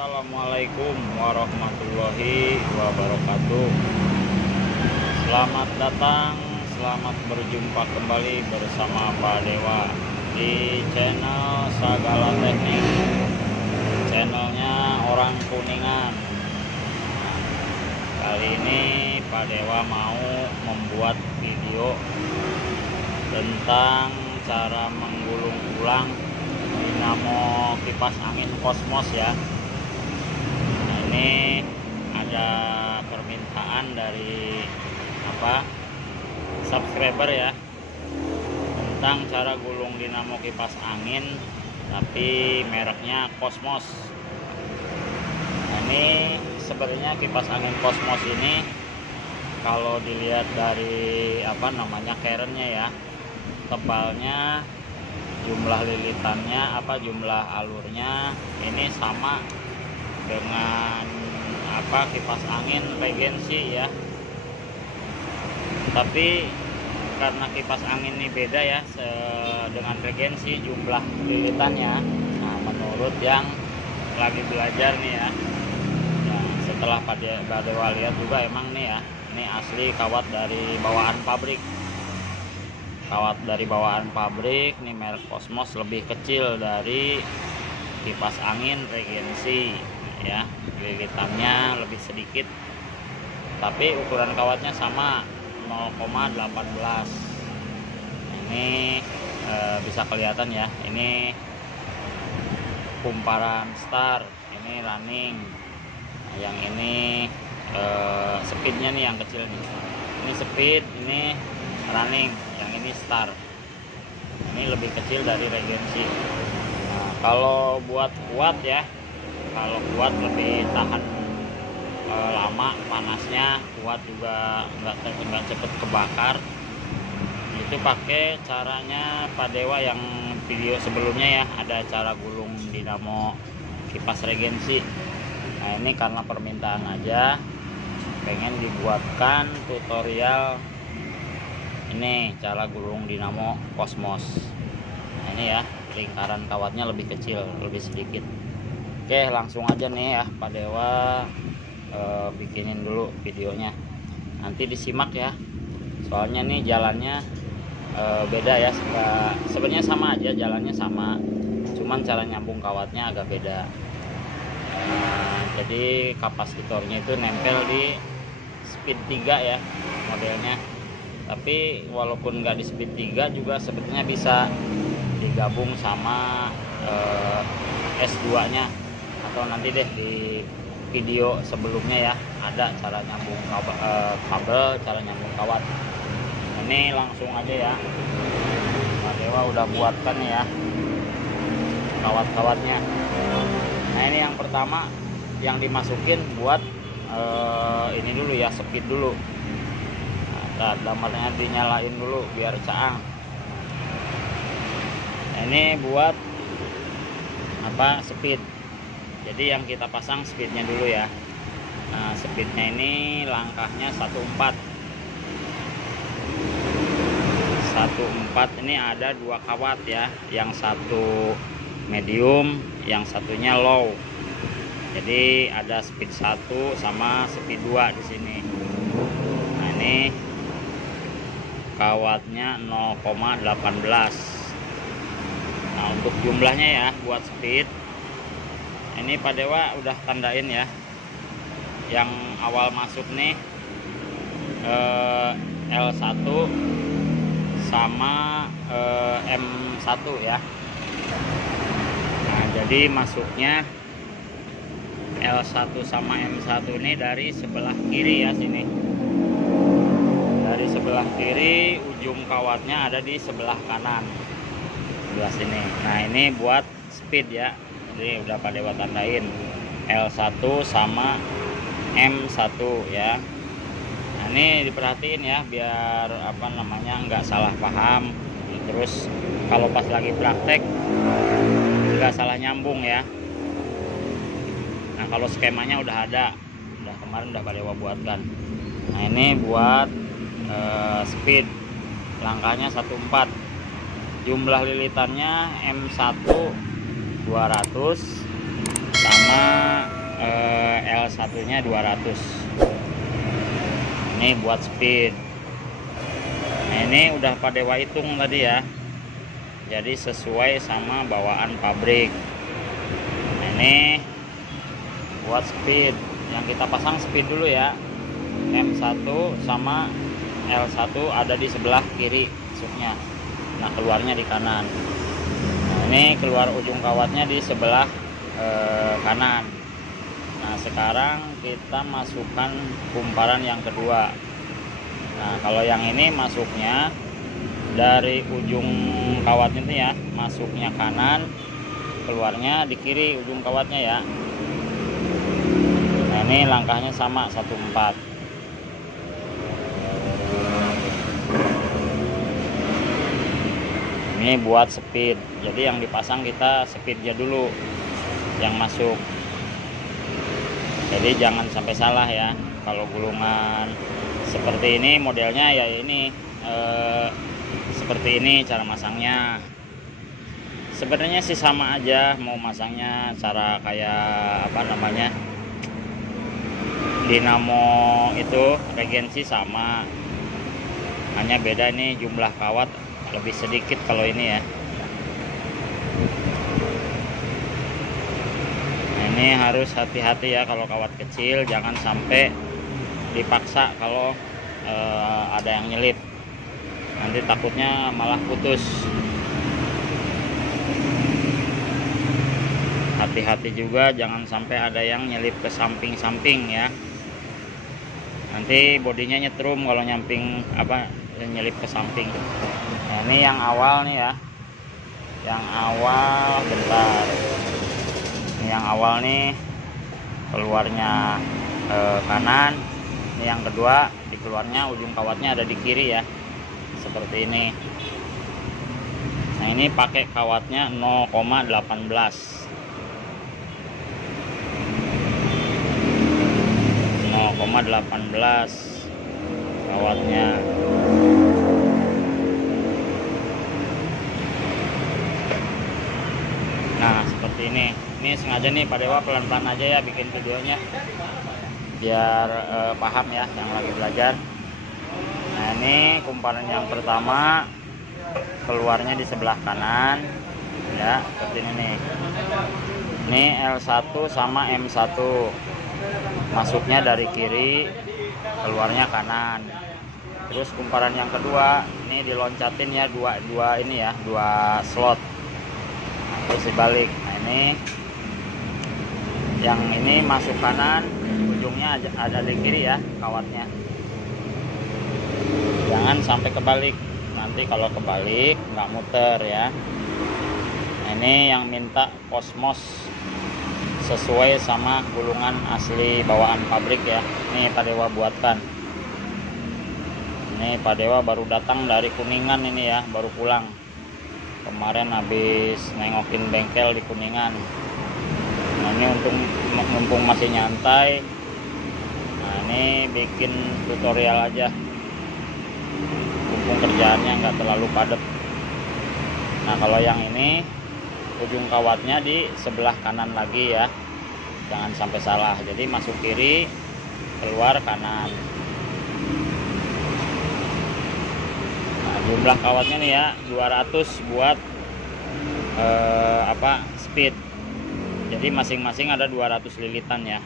Assalamualaikum warahmatullahi wabarakatuh. Selamat datang, selamat berjumpa kembali bersama Pak Dewa di channel Sagala Teknik, channelnya orang Kuningan. Kali ini Pak Dewa mau membuat video tentang cara menggulung ulang dinamo kipas angin Cosmos ya. Nah, ini ada permintaan dari subscriber ya, tentang cara gulung dinamo kipas angin tapi mereknya Cosmos. Nah, ini sebenarnya kipas angin Cosmos ini kalau dilihat dari kerennya ya, tebalnya, jumlah lilitannya, jumlah alurnya ini sama dengan kipas angin regensi ya. Tapi karena kipas angin ini beda ya dengan regensi jumlah lilitannya. Nah, menurut yang lagi belajar nih ya, nah, setelah Pak Dewa lihat juga emang nih ya, ini asli kawat dari bawaan pabrik. Kawat dari bawaan pabrik nih, merek Cosmos, lebih kecil dari kipas angin regensi ya. Lilitannya lebih sedikit tapi ukuran kawatnya sama 0,18. Ini bisa kelihatan ya, ini kumparan start, ini running. Nah, yang ini speednya nih yang kecil nih, ini speed, ini running, yang ini start. Ini lebih kecil dari regensi. Nah, kalau buat kuat ya, kalau kuat lebih tahan lama panasnya, kuat juga nggak cepet kebakar. Itu pakai caranya Pak Dewa yang video sebelumnya ya, ada cara gulung dinamo kipas regensi. Nah, ini karena permintaan aja, pengen dibuatkan tutorial ini cara gulung dinamo Cosmos. Nah, ini ya, lingkaran kawatnya lebih kecil, lebih sedikit. Oke, langsung aja nih ya Pak Dewa bikinin dulu videonya, nanti disimak ya, soalnya nih jalannya beda ya. Sebenarnya sama aja, jalannya sama, cuman cara nyambung kawatnya agak beda. Jadi kapasitornya itu nempel di speed 3 ya modelnya. Tapi walaupun nggak di speed 3 juga sebetulnya bisa digabung sama S2 nya, atau nanti deh di video sebelumnya ya ada cara nyambung kabel, cara nyambung kawat. Ini langsung aja ya, Pak Dewa udah buatkan ya kawat-kawatnya. Nah, ini yang pertama yang dimasukin buat ini dulu ya, speed dulu. Nah, damarnya dinyalain dulu biar caang. Nah, ini buat speed. Jadi yang kita pasang speednya dulu ya. Nah, speednya ini langkahnya 14. Ini ada 2 kawat ya, yang satu medium, yang satunya low. Jadi ada speed 1 sama speed 2 di sini. Nah, ini kawatnya 0,18. Nah, untuk jumlahnya ya buat speed ini Pak Dewa udah tandain ya. Yang awal masuk nih L1 sama M1 ya. Nah, jadi masuknya L1 sama M1 ini dari sebelah kiri ya, sini. Dari sebelah kiri, ujung kawatnya ada di sebelah kanan, sebelah sini. Nah, ini buat speed ya. Jadi udah Pak Dewa tandain L1 sama M1 ya. Nah, ini diperhatiin ya biar nggak salah paham. Terus kalau pas lagi praktek nggak salah nyambung ya. Nah, kalau skemanya udah ada, kemarin udah Pak Dewa buatkan. Nah, ini buat speed, langkahnya 14. Jumlah lilitannya M1 200 sama sama L1 nya 200. Ini buat speed. Nah, ini udah Pak Dewa hitung tadi ya, jadi sesuai sama bawaan pabrik. Nah, ini buat speed, yang kita pasang speed dulu ya. M1 sama L1 ada di sebelah kiri masuknya, nah keluarnya di kanan. Nah, ini keluar ujung kawatnya di sebelah kanan. Nah, sekarang kita masukkan kumparan yang kedua. Nah, kalau yang ini masuknya dari ujung kawatnya itu ya, masuknya kanan, keluarnya di kiri ujung kawatnya ya. Nah, ini langkahnya sama 1/4. Ini buat speed, jadi yang dipasang kita speednya dulu yang masuk. Jadi jangan sampai salah ya. Kalau gulungan seperti ini modelnya ya, ini seperti ini cara masangnya. Sebenarnya sih sama aja, mau masangnya cara kayak apa namanya, dinamo itu regensi sama, hanya beda ini jumlah kawat lebih sedikit kalau ini ya. Ini harus hati-hati ya, kalau kawat kecil jangan sampai dipaksa kalau ada yang nyelip, nanti takutnya malah putus. Hati-hati juga jangan sampai ada yang nyelip ke samping-samping ya, nanti bodinya nyetrum kalau nyamping apa nyelip ke samping. Nah, ini yang awal nih ya, yang awal bentar. Yang awal nih keluarnya kanan, ini yang kedua di keluarnya ujung kawatnya ada di kiri ya, seperti ini. Nah, ini pakai kawatnya 0,18 kawatnya. Nah, seperti ini. Ini sengaja nih Pak Dewa pelan-pelan aja ya bikin videonya, biar paham ya yang lagi belajar. Nah, ini kumparan yang pertama keluarnya di sebelah kanan ya, seperti ini nih. Ini L1 sama M1, masuknya dari kiri, keluarnya kanan. Terus kumparan yang kedua ini diloncatin ya, dua ini ya, 2 slot. Nah, terus dibalik. Nah, ini yang ini masuk kanan, ujungnya ada di kiri ya kawatnya. Jangan sampai kebalik, nanti kalau kebalik nggak muter ya. Nah, ini yang minta Cosmos sesuai sama gulungan asli bawaan pabrik ya. Ini Pak Dewa buatkan. Ini Pak Dewa baru datang dari Kuningan ini ya, baru pulang. Kemarin habis nengokin bengkel di Kuningan. Nah, ini mumpung masih nyantai. Nah, ini bikin tutorial aja. Mumpung kerjaannya nggak terlalu padat. Nah, kalau yang ini ujung kawatnya di sebelah kanan lagi ya, jangan sampai salah. Jadi masuk kiri, keluar kanan. Nah, jumlah kawatnya nih ya 200 buat speed. Jadi masing-masing ada 200 lilitan ya.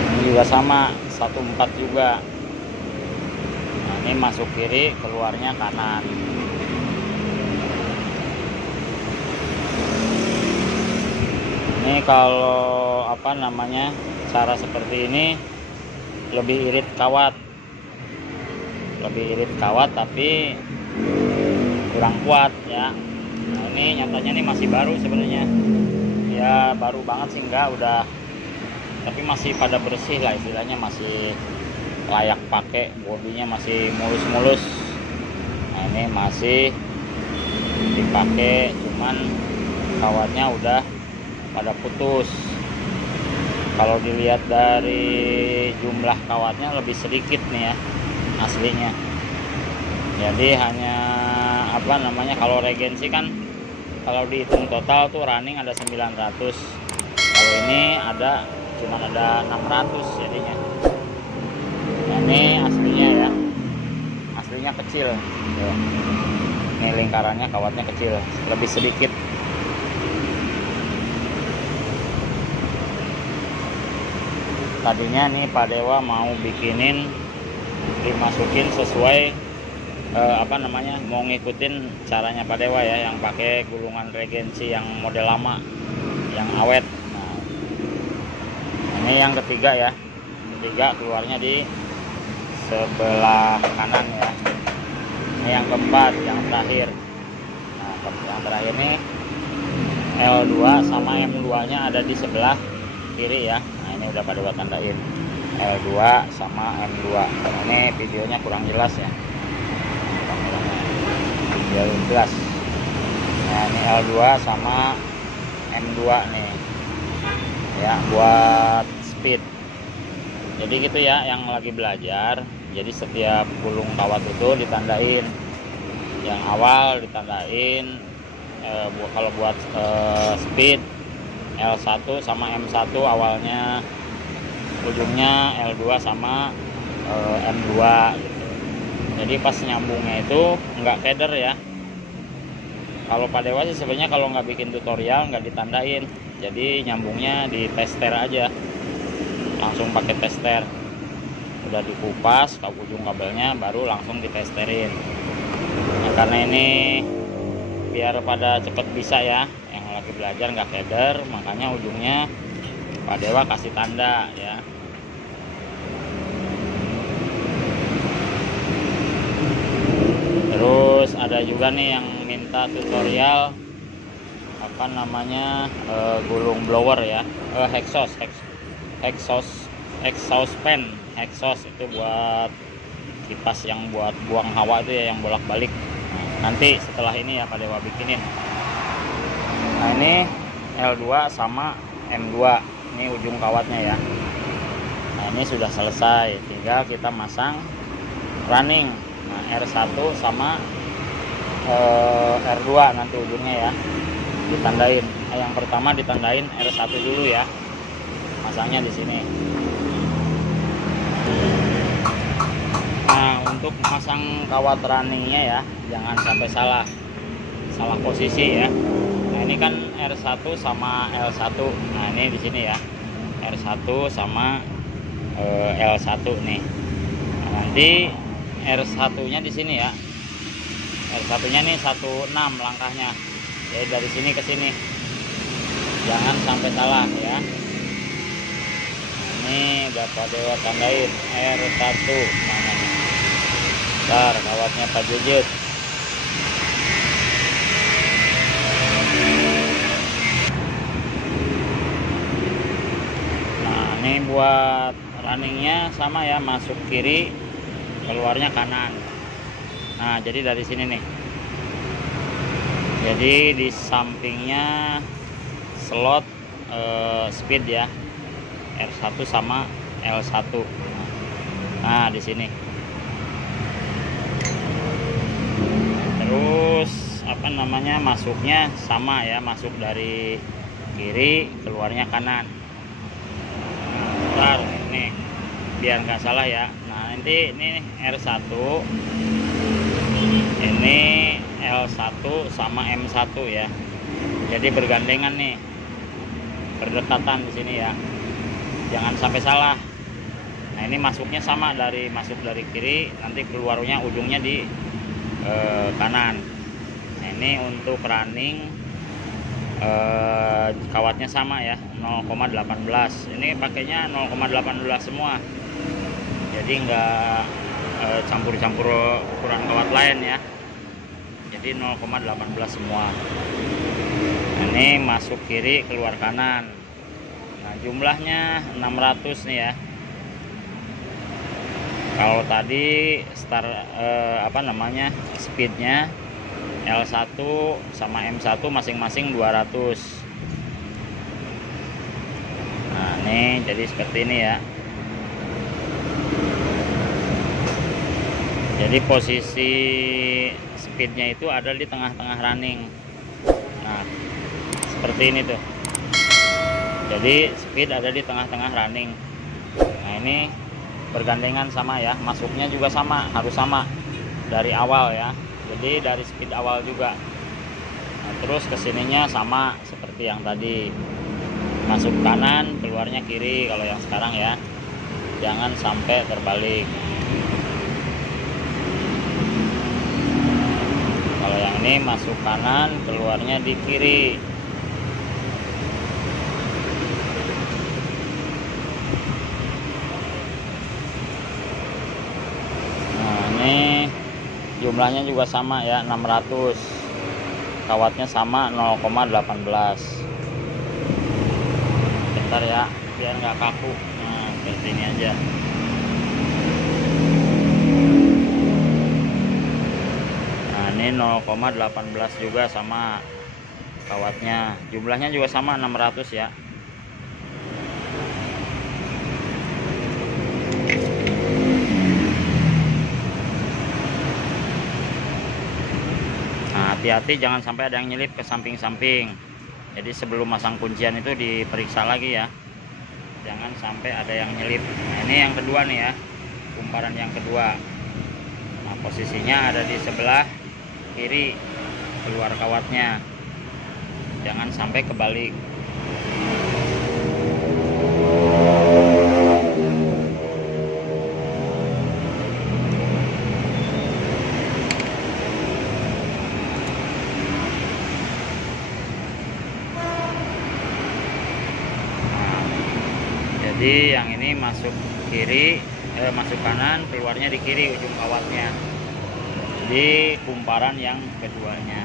Ini juga sama 1/4 juga. Nah, ini masuk kiri, keluarnya kanan. Ini kalau apa namanya, cara seperti ini lebih irit kawat, tapi kurang kuat ya. Nah, ini nyatanya nih masih baru sebenarnya ya, baru banget sih enggak, udah, tapi masih pada bersih lah istilahnya, masih layak pakai, bodinya masih mulus-mulus. Nah, ini masih dipakai, cuman kawatnya udah pada putus. Kalau dilihat dari jumlah kawatnya lebih sedikit nih ya aslinya. Jadi hanya apa namanya, kalau regensi kan kalau dihitung total tuh running ada 900. Kalau ini cuma ada 600 jadinya. Nah, ini aslinya ya, aslinya kecil tuh. Ini lingkarannya, kawatnya kecil, lebih sedikit. Tadinya nih Pak Dewa mau bikinin, dimasukin sesuai mau ngikutin caranya Pak Dewa ya, yang pakai gulungan regensi yang model lama, yang awet. Nah, ini yang ketiga ya, ketiga keluarnya di sebelah kanan ya. Ini yang keempat, yang terakhir. Nah, yang terakhir ini L2 sama M2 nya ada di sebelah kiri ya. Nah, ini udah Pak Dewa tandain L2 sama M2. Nah, ini videonya kurang jelas ya, jelas. Nah, ini L2 sama M2 nih ya, buat speed. Jadi gitu ya, yang lagi belajar. Jadi setiap gulung kawat itu ditandain. Yang awal ditandain kalau buat speed L1 sama M1 awalnya, ujungnya L2 sama M2 gitu. Jadi pas nyambungnya itu nggak keder ya. Kalau Pak Dewa sih sebenarnya kalau nggak bikin tutorial nggak ditandain, jadi nyambungnya di tester aja, langsung pakai tester. Udah dikupas ke ujung kabelnya baru langsung ditesterin. Nah, karena ini biar pada cepet bisa ya, yang lagi belajar nggak keder, makanya ujungnya Pak Dewa kasih tanda ya. Terus ada juga nih yang minta tutorial gulung blower ya, exhaust fan. Exhaust itu buat kipas yang buat buang hawa itu ya, yang bolak-balik. Nanti setelah ini ya Pak Dewa bikinin. Nah, ini L2 sama M2, ini ujung kawatnya ya. Nah, ini sudah selesai, tinggal kita masang running. Nah, R1 sama R2 nanti ujungnya ya ditandain. Nah, yang pertama ditandain R1 dulu ya, masangnya di sini. Nah, untuk masang kawat runningnya ya, jangan sampai salah posisi ya. Nah, ini kan R1 sama L1. Nah, ini di sini ya, R1 sama L1 nih. Nah, nanti R1 nya di sini ya, R1 nya nih 16 langkahnya, jadi dari sini ke sini, jangan sampai salah ya. Ini udah Pak Dewa tandain R1 namanya. Bentar, kawatnya Pak Jujut. Nah, ini buat runningnya sama ya, masuk kiri, keluarnya kanan. Nah, jadi dari sini nih, jadi di sampingnya slot speed ya, R1 sama L1. Nah, di sini. Terus masuknya sama ya, masuk dari kiri, keluarnya kanan. Nah, bentar, ini biar nggak salah ya. Nah, nanti ini R1, ini L1 sama M1 ya, jadi bergandengan nih, berdekatan di sini ya, jangan sampai salah. Nah, ini masuknya sama, masuk dari kiri, nanti keluarnya ujungnya di kanan. Nah, ini untuk running kawatnya sama ya, 0,18. Ini pakainya 0,18 semua, jadi nggak campur-campur ukuran kawat lain ya, jadi 0,18 semua. Nah, ini masuk kiri, keluar kanan. Nah, jumlahnya 600 nih ya. Kalau tadi speednya L1 sama M1 masing-masing 200. Nah, ini jadi seperti ini ya. Jadi posisi speednya itu ada di tengah-tengah running. Nah, seperti ini tuh. Jadi speed ada di tengah-tengah running. Nah ini bergandengan sama ya, masuknya juga sama, harus sama dari awal ya. Jadi dari speed awal juga. Nah, terus kesininya sama seperti yang tadi, masuk kanan keluarnya kiri kalau yang sekarang ya, jangan sampai terbalik. Kalau yang ini masuk kanan keluarnya di kiri. Nah ini jumlahnya juga sama ya, 600, kawatnya sama 0,18. Bentar ya biar nggak kaku. Nah seperti ini aja. Nah ini 0,18 juga sama kawatnya, jumlahnya juga sama 600 ya. Hati-hati jangan sampai ada yang nyelip ke samping-samping. Jadi sebelum masang kuncian itu diperiksa lagi ya, jangan sampai ada yang nyelip. Nah ini yang kedua nih ya, kumparan yang kedua. Nah posisinya ada di sebelah kiri keluar kawatnya, jangan sampai kebalik. Jadi yang ini masuk kiri, masuk kanan, keluarnya di kiri ujung kawatnya. Di kumparan yang keduanya.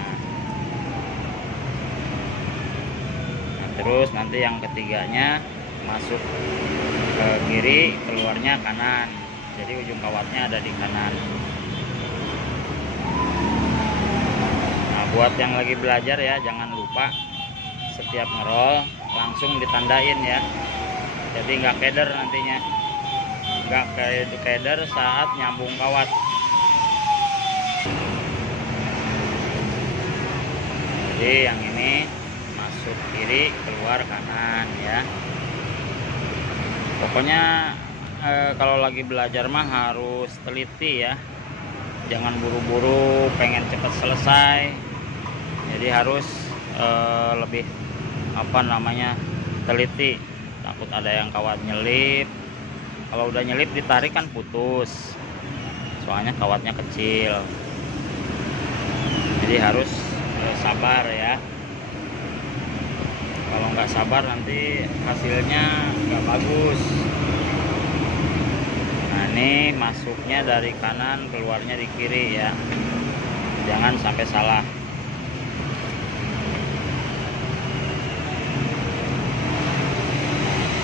Nah, terus nanti yang ketiganya masuk ke kiri, keluarnya kanan. Jadi ujung kawatnya ada di kanan. Nah, buat yang lagi belajar ya, jangan lupa setiap ngerol langsung ditandain ya. Jadi nggak keder nantinya, nggak keder saat nyambung kawat. Jadi yang ini masuk kiri keluar kanan ya. Pokoknya kalau lagi belajar mah harus teliti ya, jangan buru-buru pengen cepet selesai. Jadi harus lebih teliti. Takut ada yang kawat nyelip. Kalau udah nyelip ditarik kan putus, soalnya kawatnya kecil. Jadi harus sabar ya. Kalau nggak sabar nanti hasilnya nggak bagus. Nah ini masuknya dari kanan keluarnya di kiri ya, jangan sampai salah.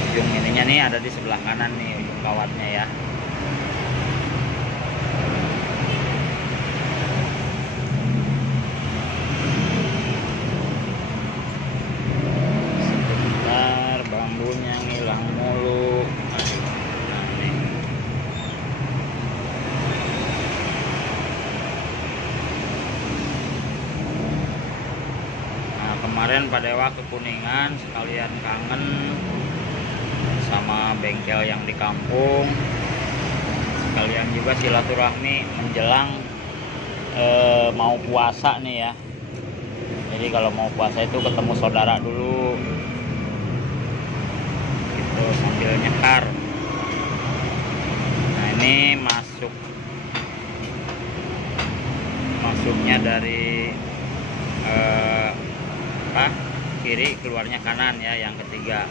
Ujung ininya nih ada di sebelah kanan nih, ujung kawatnya ya. Sebentar, bambunya ngilang mulu. Nah, nih. Nah kemarin Pak Dewa ke Kuningan sekalian kangen sama bengkel yang di kampung, sekalian juga silaturahmi menjelang mau puasa nih ya. Jadi kalau mau puasa itu ketemu saudara dulu gitu sambil nyekar. Nah ini masuknya dari kiri keluarnya kanan ya, yang ketiga.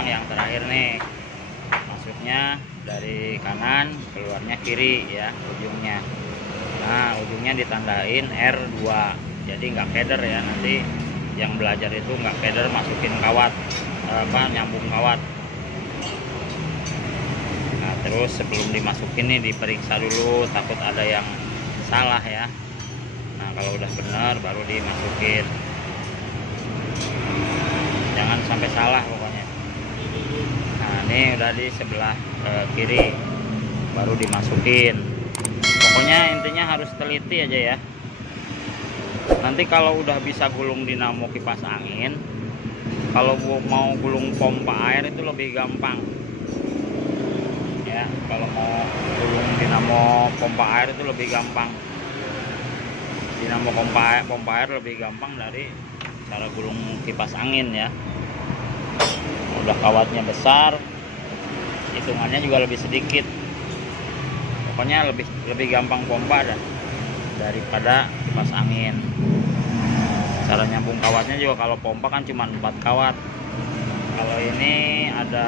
Yang terakhir nih, masuknya dari kanan keluarnya kiri ya ujungnya. Nah ujungnya ditandain R2, jadi nggak keder ya, nanti yang belajar itu nggak keder masukin kawat nyambung kawat. Nah terus sebelum dimasukin nih diperiksa dulu, takut ada yang salah ya. Nah kalau udah benar baru dimasukin, jangan sampai salah pokoknya. Nah Ini udah di sebelah kiri, baru dimasukin. Pokoknya intinya harus teliti aja ya. Nanti kalau udah bisa gulung dinamo kipas angin, kalau mau gulung pompa air itu lebih gampang ya. Kalau mau gulung dinamo pompa air itu lebih gampang. Dinamo pompa air lebih gampang dari cara gulung kipas angin ya. Udah kawatnya besar, hitungannya juga lebih sedikit. Pokoknya lebih gampang pompa daripada kipas angin. Cara nyambung kawatnya juga kalau pompa kan cuma 4 kawat. Kalau ini ada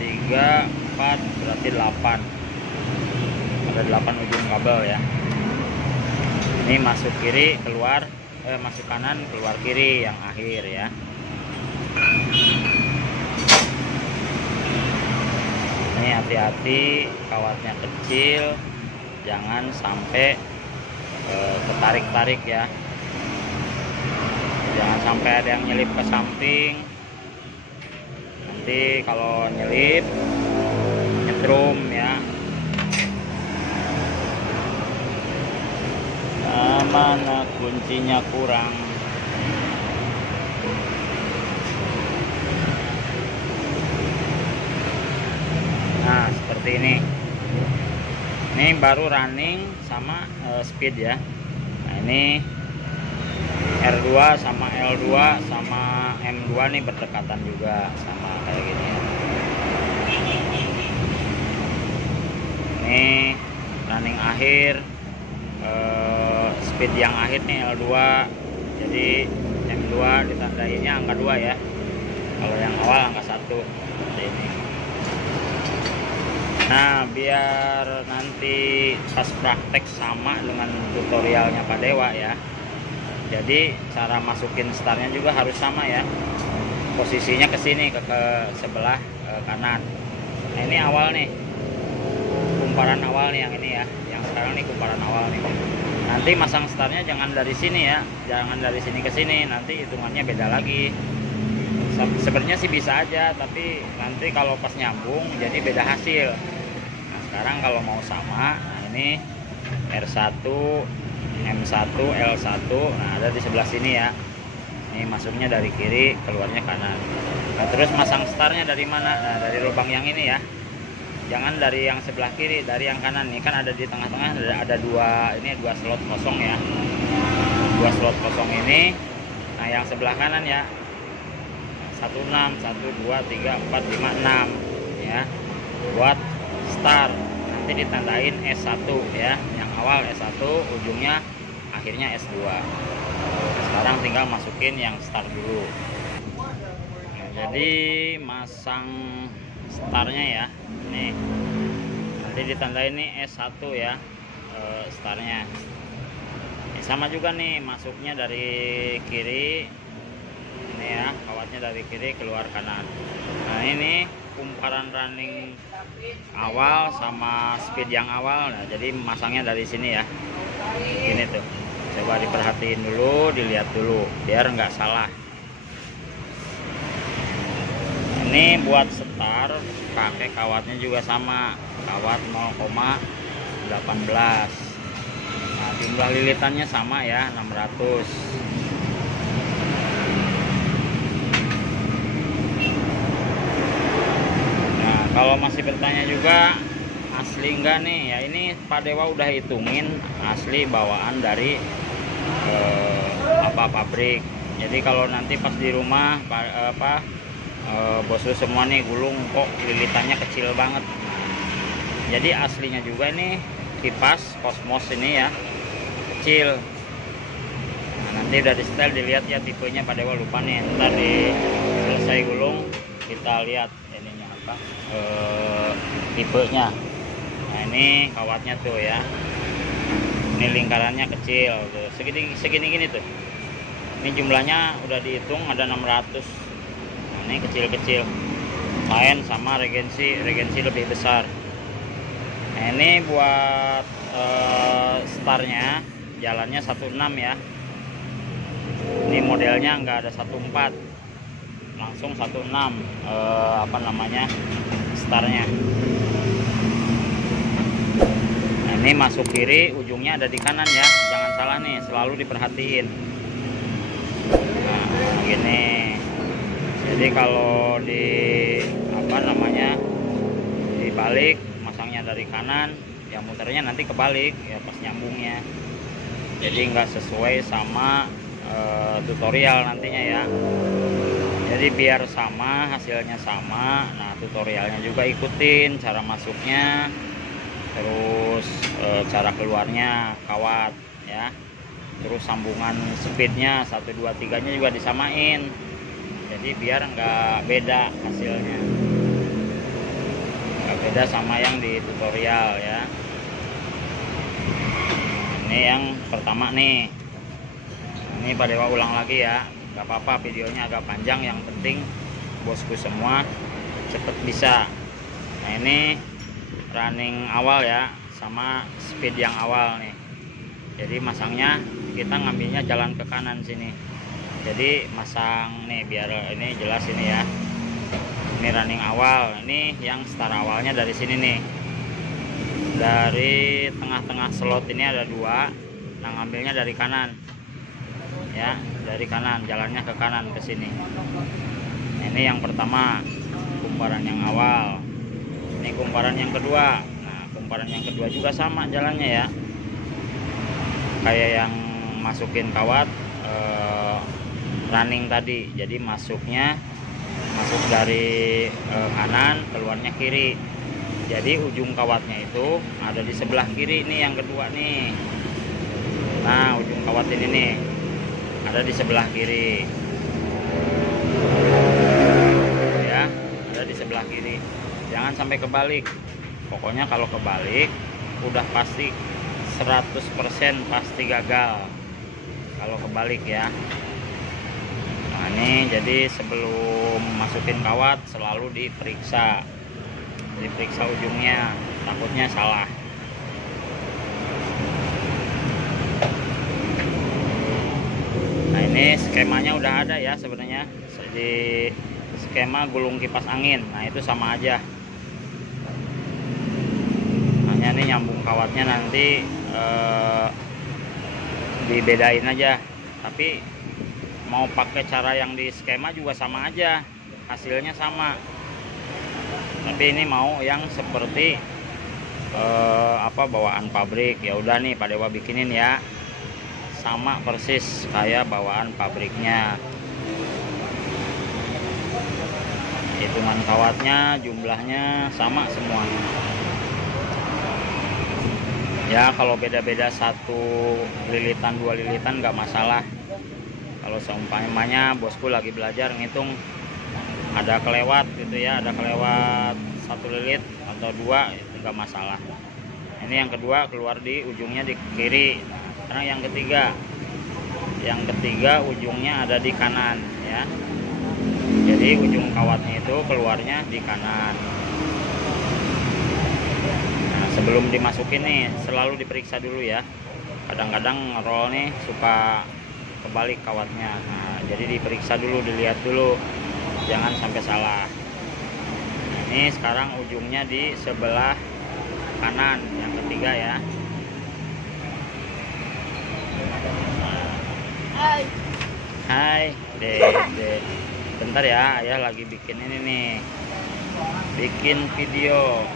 3, 4, berarti 8. Ada 8 ujung kabel ya. Ini masuk kiri, keluar, masuk kanan, keluar kiri yang akhir ya. Ini hati-hati, kawatnya kecil, jangan sampai ketarik-tarik ya. Jangan sampai ada yang nyelip ke samping. Nanti kalau nyelip nyetrum ya. Mana kuncinya kurang. Nah seperti ini. Ini baru running sama speed ya. Nah ini R2 sama L2 sama M2 nih berdekatan juga, sama kayak gini ya. Ini running akhir, speed yang akhir nih L2, jadi M2 ditandainnya angka 2 ya. Kalau yang awal angka 1 seperti ini. Nah biar nanti pas praktek sama dengan tutorialnya Pak Dewa ya. Jadi cara masukin startnya juga harus sama ya. Posisinya ke sini ke sebelah kanan. Nah ini awal nih, kumparan awal nih yang ini ya. Yang sekarang nih kumparan awal nih. Nanti masang startnya jangan dari sini ya, jangan dari sini ke sini. Nanti hitungannya beda lagi. Sebenarnya sih bisa aja, tapi nanti kalau pas nyambung jadi beda hasil. Nah sekarang kalau mau sama, nah ini R1, M1, L1, nah ada di sebelah sini ya. Ini masuknya dari kiri, keluarnya kanan. Nah terus masang startnya dari mana? Nah dari lubang yang ini ya. Jangan dari yang sebelah kiri, dari yang kanan. Ini kan ada di tengah-tengah ada dua slot kosong ya. 2 slot kosong ini. Nah yang sebelah kanan ya. 16, 1, 2, 3, 4, 5, 6 ya. Buat start. Nanti ditandain S1 ya. Yang awal S1, ujungnya akhirnya S2. Sekarang tinggal masukin yang start dulu. Nah, jadi masang startnya ya. Nih nanti ditandain nih S1 ya, startnya. Sama juga nih masuknya dari kiri. Ini ya, kawatnya dari kiri keluar kanan. Nah ini kumparan running awal sama speed yang awal. Nah jadi masangnya dari sini ya. Ini tuh, coba diperhatiin dulu, dilihat dulu biar nggak salah. Ini buat setar pakai kawatnya juga sama, kawat 0,18. Nah jumlah lilitannya sama ya, 600. Nah kalau masih bertanya juga asli enggak nih ya, ini Pak Dewa udah hitungin asli bawaan dari pabrik. Jadi kalau nanti pas di rumah bos lu semua nih gulung kok lilitannya kecil banget. Jadi aslinya juga ini kipas Cosmos ini ya kecil. Nah, nanti udah di setel dilihat ya tipenya, Pak Dewa lupa nih. Ntar di selesai gulung kita lihat ininya apa tipenya. Nah ini kawatnya tuh ya. Ini lingkarannya kecil tuh. Segini gini tuh. Ini jumlahnya udah dihitung ada 600. Ini kecil-kecil, lain sama regensi lebih besar. Nah ini buat startnya jalannya 16 ya. Ini modelnya nggak ada 14, langsung 16 apa namanya startnya. Nah, ini masuk kiri, ujungnya ada di kanan ya, jangan salah nih, selalu diperhatiin. Nah, gini. Jadi kalau di dibalik, masangnya dari kanan, ya muternya nanti kebalik ya pas nyambungnya. Jadi nggak sesuai sama tutorial nantinya ya. Jadi biar sama, hasilnya sama. Nah, tutorialnya juga ikutin cara masuknya, terus cara keluarnya kawat ya, terus sambungan speednya 1 2 3 nya juga disamain, jadi biar nggak beda hasilnya, nggak beda sama yang di tutorial ya. Ini yang pertama nih, ini Pak Dewa ulang lagi ya, nggak apa-apa videonya agak panjang, yang penting bosku semua cepet bisa. Nah, ini running awal ya, sama speed yang awal nih. Jadi masangnya kita ngambilnya jalan ke kanan sini. Jadi masang nih biar ini jelas ini ya. Ini running awal, ini yang start awalnya dari sini nih. Dari tengah-tengah slot ini ada 2. Nah, ngambilnya dari kanan. Ya, dari kanan, jalannya ke kanan ke sini. Nah, ini yang pertama, kumparan yang awal. Ini kumparan yang kedua. Nah, kumparan yang kedua juga sama jalannya ya, kayak yang masukin kawat running tadi. Jadi masuk dari kanan, keluarnya kiri. Jadi ujung kawatnya itu ada di sebelah kiri nih, yang kedua nih. Nah, ujung kawat ini nih ada di sebelah kiri ya, ada di sebelah kiri. Jangan sampai kebalik. Pokoknya kalau kebalik udah pasti 100% pasti gagal kalau kebalik ya. Nah, ini jadi sebelum masukin kawat selalu diperiksa ujungnya, takutnya salah. Nah, ini skemanya udah ada ya sebenarnya di skema gulung kipas angin. Nah, itu sama aja, hanya nih nyambung kawatnya nanti dibedain aja. Tapi mau pakai cara yang di skema juga sama aja, hasilnya sama. Tapi ini mau yang seperti bawaan pabrik. Ya udah nih Pak Dewa bikinin ya, sama persis kayak bawaan pabriknya. Hitungan kawatnya, jumlahnya sama semua. Ya, kalau beda-beda 1 lilitan 2 lilitan nggak masalah. Kalau seumpamanya bosku lagi belajar ngitung ada kelewat gitu ya, ada kelewat 1 lilit atau 2, itu nggak masalah. Ini yang kedua keluar di ujungnya di kiri. Karena yang ketiga ujungnya ada di kanan ya. Jadi ujung kawatnya itu keluarnya di kanan. Sebelum dimasukin nih selalu diperiksa dulu ya. Kadang-kadang roll nih suka kebalik kawatnya. Nah, jadi diperiksa dulu, dilihat dulu, jangan sampai salah. Ini sekarang ujungnya di sebelah kanan, yang ketiga ya. Hai Dede, bentar ya, ayah lagi bikin ini nih, bikin video.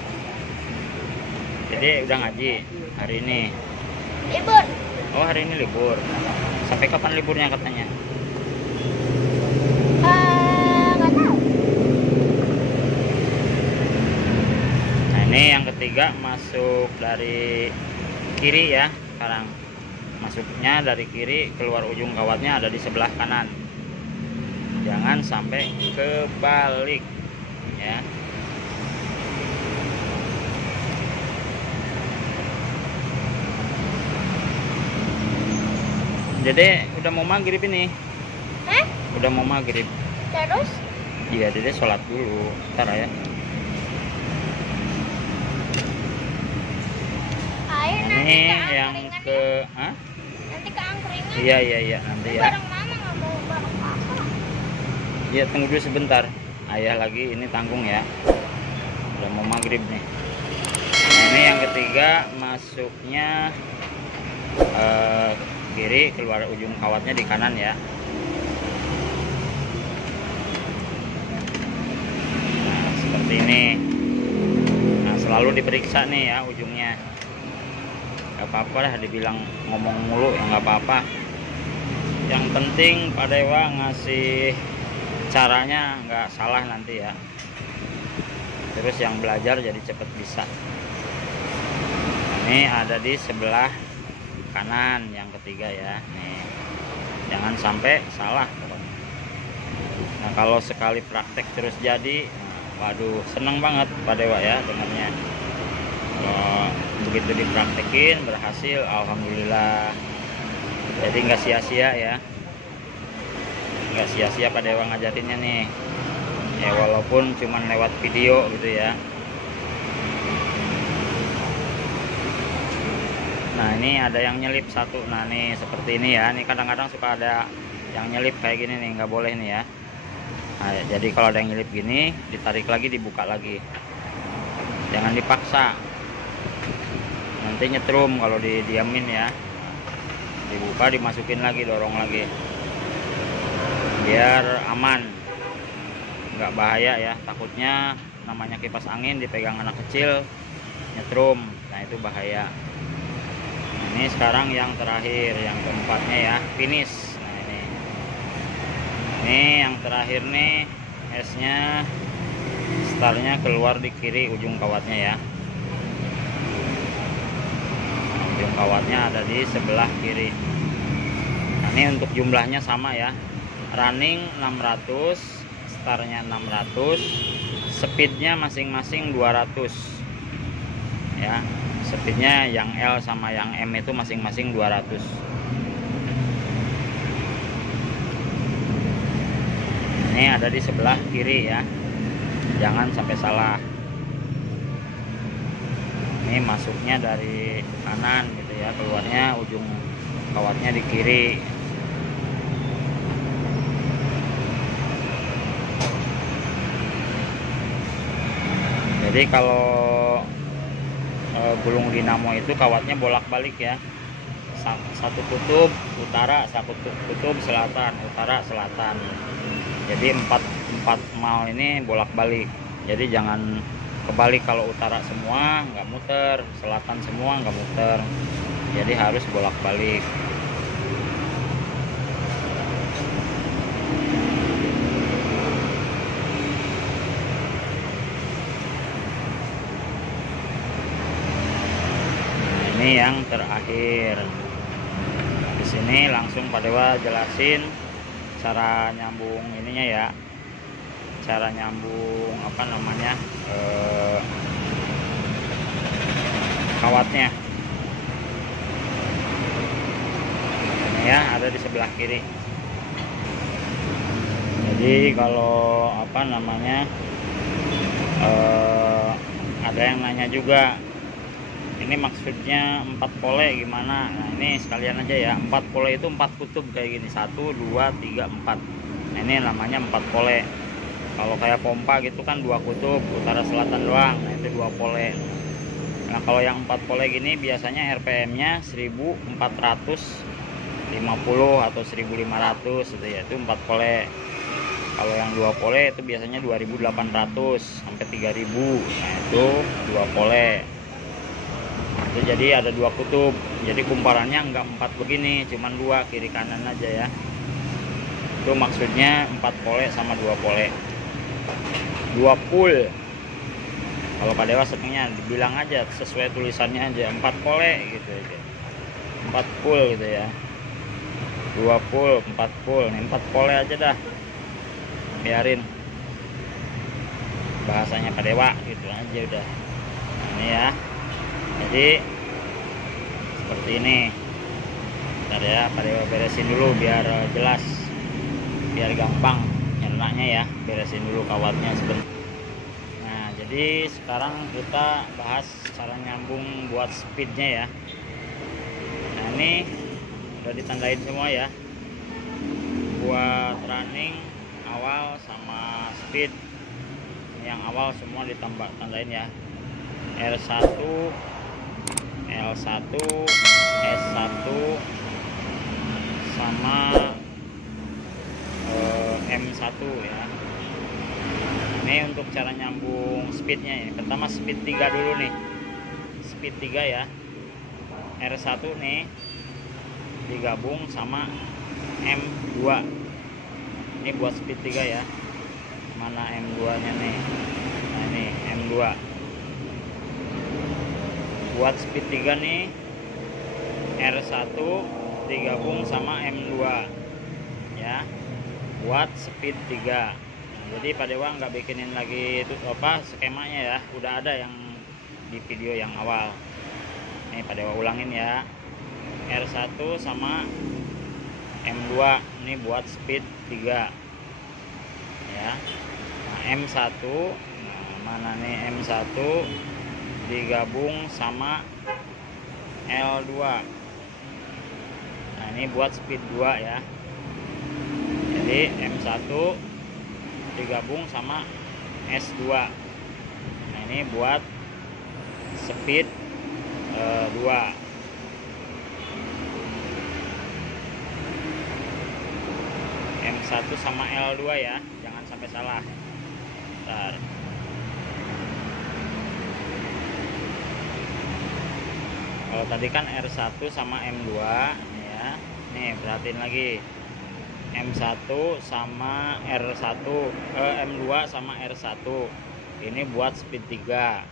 Jadi udah ngaji hari ini? Libur. Oh, hari ini libur. Sampai kapan liburnya katanya? Nggak tahu. Nah, ini yang ketiga masuk dari kiri ya. Sekarang masuknya dari kiri, keluar ujung kawatnya ada di sebelah kanan. Jangan sampai kebalik ya. Dede udah mau maghrib ini. Hah? Udah mau maghrib. Terus? Iya, Dede sholat dulu. Ntar ya. Ayo Ini yang ke, hah? Nanti ke angkringan. Iya nanti ya. Bareng mama, nggak mau bareng papa. Iya, tunggu dulu sebentar. Ayah lagi ini tanggung ya. mau maghrib nih. Nah, ini yang ketiga, masuknya kiri, keluar ujung kawatnya di kanan ya. Nah, seperti ini. Nah, selalu diperiksa nih ya ujungnya. Gak apa-apa lah dibilang ngomong mulu ya, nggak apa-apa. Yang penting Pak Dewa ngasih caranya nggak salah nanti ya. Terus yang belajar jadi cepet bisa. Ini ada di sebelah kanan yang ketiga ya. Nih, jangan sampai salah. Nah, kalau sekali praktek terus jadi, waduh, seneng banget Pak Dewa ya dengarnya. Begitu dipraktekin berhasil, alhamdulillah. Jadi nggak sia-sia ya, nggak sia-sia Pak Dewa ngajarinnya nih ya, walaupun cuman lewat video gitu ya. Nah, ini ada yang nyelip satu. Nah, nih seperti ini ya. Ini kadang-kadang suka ada yang nyelip kayak gini nih, nggak boleh nih ya. Nah, jadi kalau ada yang nyelip gini, ditarik lagi, dibuka lagi, jangan dipaksa, nanti nyetrum kalau didiamin ya. Dibuka, dimasukin lagi, dorong lagi, biar aman, nggak bahaya ya. Takutnya namanya kipas angin dipegang anak kecil, nyetrum, nah itu bahaya. Nah, ini sekarang yang terakhir, yang keempatnya ya, finish. Nah, ini yang terakhir nih, esnya, startnya keluar di kiri ujung kawatnya ya. Ujung kawatnya ada di sebelah kiri. Nah, ini untuk jumlahnya sama ya, running 600, startnya 600, speednya masing-masing 200 ya. Speednya yang L sama yang M itu masing-masing 200. Ini ada di sebelah kiri ya, jangan sampai salah. Ini masuknya dari kanan gitu ya, keluarnya ujung kawatnya di kiri. Jadi kalau gulung dinamo itu kawatnya bolak-balik ya, satu kutub utara, satu kutub selatan, utara selatan. Jadi empat mal ini bolak-balik. Jadi jangan kebalik, kalau utara semua nggak muter, selatan semua nggak muter, jadi harus bolak-balik. Ini yang terakhir. Di sini langsung Pak Dewa jelasin cara nyambung ininya ya, cara nyambung apa namanya, kawatnya. Ini ya, ada di sebelah kiri. Jadi kalau apa namanya, ada yang nanya juga, ini maksudnya 4 pole gimana? Nah, ini sekalian aja ya, 4 pole itu 4 kutub kayak gini, 1, 2, 3, 4. Nah, ini namanya 4 pole. Kalau kayak pompa gitu kan 2 kutub, utara selatan doang, nah itu 2 pole. Nah, kalau yang 4 pole gini biasanya RPM-nya 1450 atau 1500 gitu ya, itu 4 pole. Kalau yang 2 pole itu biasanya 2800 sampai 3000. Nah, itu 2 pole. Itu jadi ada 2 kutub. Jadi kumparannya enggak 4 begini, cuman 2 kiri kanan aja ya. Itu maksudnya 4 pole sama 2 pole. 2 pull. Kalau Pak Dewa setengahnya dibilang aja sesuai tulisannya aja, 4 pole gitu aja. 4 pull gitu ya. 2 pull, 4 pull. Nih 4 pole aja dah. Biarin. Bahasanya Pak Dewa gitu aja udah. Ini ya. Jadi seperti ini. Bentar ya, Pak Dewa beresin dulu biar jelas, biar gampang nyernaknya ya. Beresin dulu kawatnya sebentar. Nah, jadi sekarang kita bahas cara nyambung buat speednya ya. Nah, ini udah ditandain semua ya, buat running awal sama speed yang awal semua ditambah tandain ya. R1, L1, S1 sama M1 ya. Ini untuk cara nyambung speednya ya. Pertama speed 3 dulu nih. Speed 3 ya. R1 nih digabung sama M2. Ini buat speed 3 ya. Mana M2 nya nih? Nah ini M2. Buat speed 3 nih, R1 digabung sama M2 ya, buat speed 3. Nah, jadi Pak Dewa nggak bikinin lagi itu apa skemanya ya, udah ada yang di video yang awal. Nih Pak Dewa ulangin ya, R1 sama M2 ini buat speed 3 ya. Nah, M1, nah, mana nih M1 digabung sama L2. Nah ini buat speed 2 ya. Jadi M1 digabung sama S2. Nah ini buat speed 2. M1 sama L2 ya, jangan sampai salah. Bentar. Kalau tadi kan R1 sama M2 ya. Nih perhatiin lagi. M1 sama R1, M2 sama R1. Ini buat speed 3.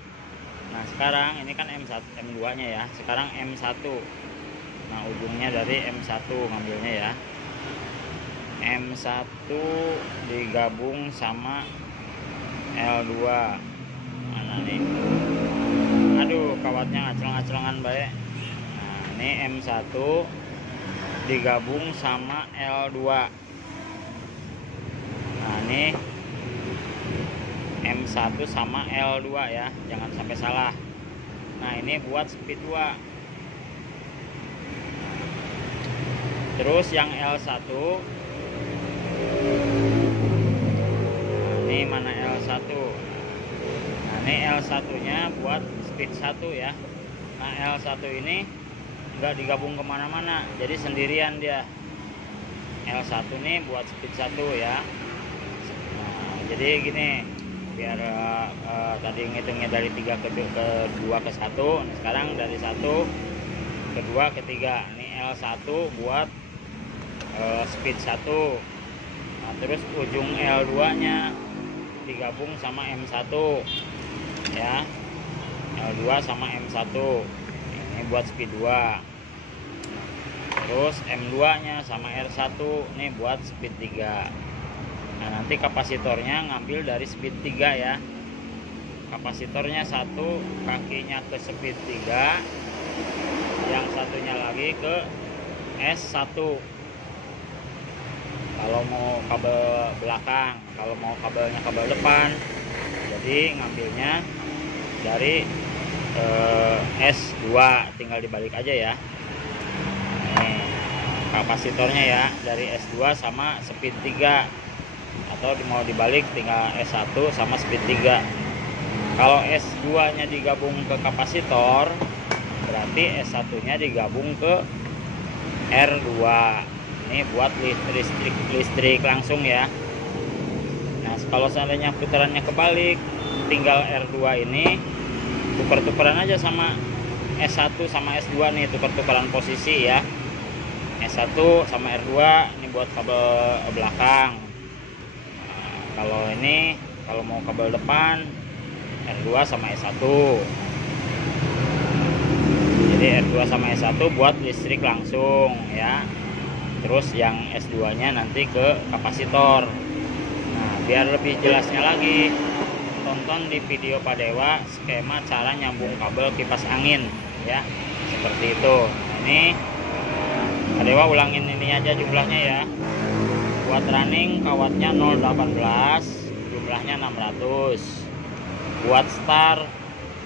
Nah, sekarang ini kan M1 M2-nya ya. Sekarang M1. Nah, ujungnya dari M1 ngambilnya ya. M1 digabung sama L2. Mana nih? Aduh, kawatnya ngacel-ngacelengan baik. Nah, ini M1 digabung sama L2. Nah, ini M1 sama L2 ya, jangan sampai salah. Nah, ini buat speed 2. Terus yang L1, nah, ini mana L1? Nah, ini L1 nya buat speed 1 ya. Nah L1 ini nggak digabung kemana-mana, jadi sendirian dia. L1 nih buat speed 1 ya. Nah, jadi gini, biar tadi ngitungnya dari 3 ke 2 ke 1. Nah, sekarang dari 1 ke 2 ke 3. Ini L1 buat speed 1. Nah, terus ujung L2 nya digabung sama M1 ya. L2 sama M1 ini buat speed 2. Terus M2 nya sama R1 ini buat speed 3. Nah nanti kapasitornya ngambil dari speed 3 ya. Kapasitornya satu kakinya ke speed 3, yang satunya lagi ke S1 kalau mau kabel belakang. Kalau mau kabelnya kabel depan, jadi ngambilnya dari S2, tinggal dibalik aja ya. Nih kapasitornya ya, dari S2 sama speed 3, atau mau dibalik tinggal S1 sama speed 3. Kalau S2 nya digabung ke kapasitor, berarti S1 nya digabung ke R2. Ini buat listrik langsung ya. Nah kalau seandainya putarannya kebalik, tinggal R2 ini tuker-tukeran aja sama S1 sama S2 nih, tuker-tukeran posisi ya. S1 sama R2 ini buat kabel belakang. Nah, kalau ini kalau mau kabel depan, R2 sama S1. Jadi R2 sama S1 buat listrik langsung ya. Terus yang S2 nya nanti ke kapasitor. Nah biar lebih jelasnya lagi, tonton di video Pak Dewa skema cara nyambung kabel kipas angin ya, seperti itu. Nah, ini Pak Dewa ulangin ini aja jumlahnya ya. Buat running kawatnya 018, jumlahnya 600. Buat star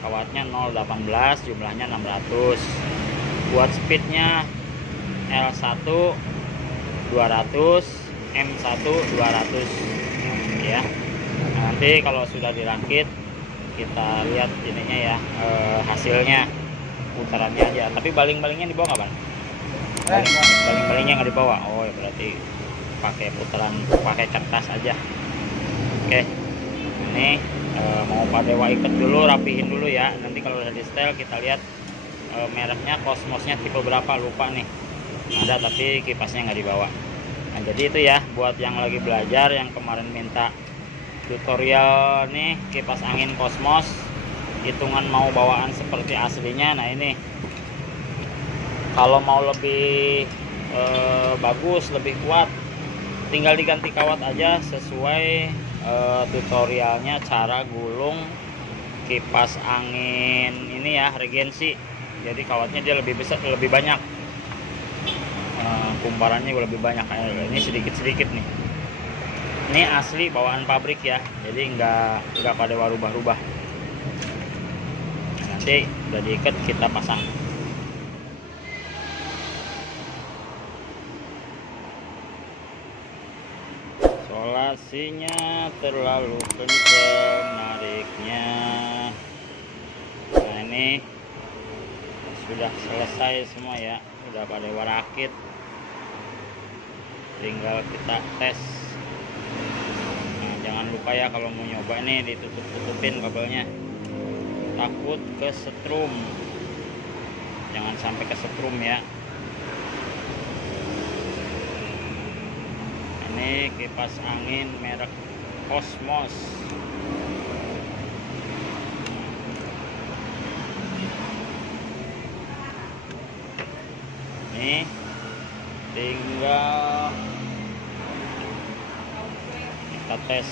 kawatnya 018, jumlahnya 600. Buat speednya L1 200, M1 200 ya. Nah, nanti kalau sudah dirakit kita lihat ininya ya, hasilnya putarannya aja. Tapi baling-balingnya dibawa nggak, Bang? Baling-balingnya nggak dibawa. Oh ya, berarti pakai putaran, pakai kertas aja. Oke, ini mau Pak Dewa ikat dulu, rapihin dulu ya. Nanti kalau udah di setel kita lihat mereknya, Cosmosnya tipe berapa, lupa nih. Ada tapi kipasnya nggak dibawa. Nah jadi itu ya, buat yang lagi belajar, yang kemarin minta tutorial nih kipas angin Cosmos, hitungan mau bawaan seperti aslinya. Nah ini kalau mau lebih bagus, lebih kuat, tinggal diganti kawat aja sesuai tutorialnya cara gulung kipas angin ini ya, Regency. Jadi kawatnya dia lebih besar, lebih banyak, kumparannya lebih banyak. Ini sedikit-sedikit nih. Ini asli bawaan pabrik ya, jadi nggak pada rubah-rubah. Nanti udah diikat kita pasang. Solasinya terlalu kencang nariknya. Nah ini sudah selesai semua ya, udah pada warakit, tinggal kita tes. Nah, jangan lupa ya kalau mau nyoba ini ditutup-tutupin kabelnya, takut kesetrum, jangan sampai kesetrum ya. Ini kipas angin merek Cosmos. Ini tinggal kita tes.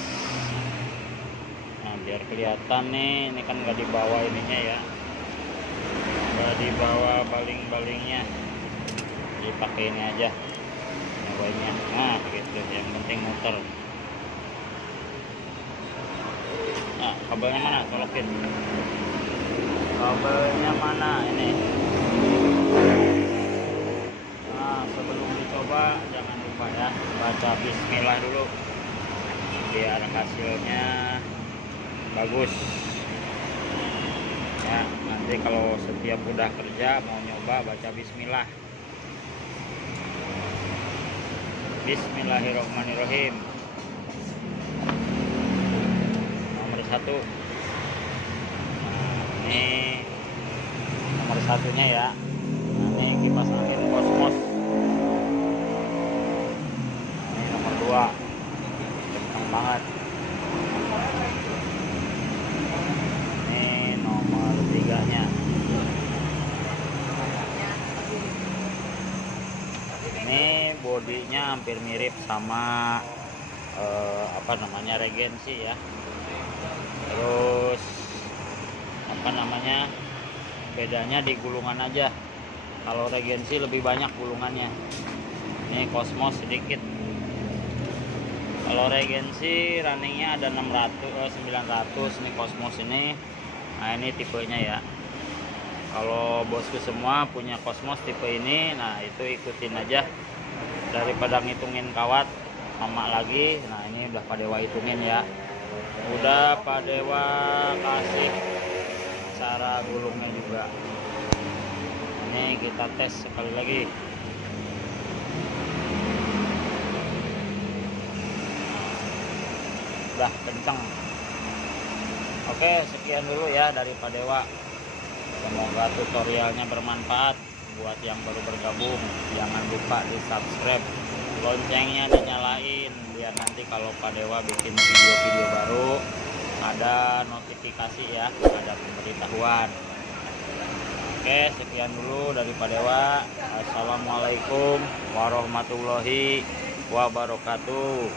Nah biar kelihatan nih, ini kan nggak dibawa ininya ya, nggak dibawa baling-balingnya, dipakai ini aja nyawanya. Nah gitu, yang penting muter. Nah kabelnya mana, colokin kabelnya mana ini. Nah sebelum dicoba jangan lupa ya baca bismillah dulu biar hasilnya bagus ya. Nanti kalau setiap udah kerja mau nyoba baca bismillah. Bismillahirrahmanirrahim. Nomor 1. Nah, ini nomor satunya ya. Nah, ini kipas angin Cosmos. Ini nomor 2. Kencang banget. Ini nomor 3-nya. Ini bodinya hampir mirip sama apa namanya, Regency ya. Terus apa namanya, bedanya di gulungan aja. Kalau Regency lebih banyak gulungannya, ini Cosmos sedikit. Kalau Regency runningnya ada 900, ini Cosmos ini. Nah ini tipenya ya. Kalau bosku semua punya Cosmos tipe ini, nah itu ikutin aja daripada ngitungin kawat lama lagi. Nah ini udah Pak Dewa hitungin ya, udah Pak Dewa kasih cara gulungnya juga. Ini kita tes sekali lagi. Udah kenceng. Oke, sekian dulu ya dari Pak Dewa. Semoga tutorialnya bermanfaat buat yang baru bergabung. Jangan lupa di subscribe, loncengnya dinyalain biar nanti kalau Pak Dewa bikin video-video baru ada notifikasi ya, ada pemberitahuan. Oke, sekian dulu dari Pak Dewa. Assalamualaikum warahmatullahi wabarakatuh.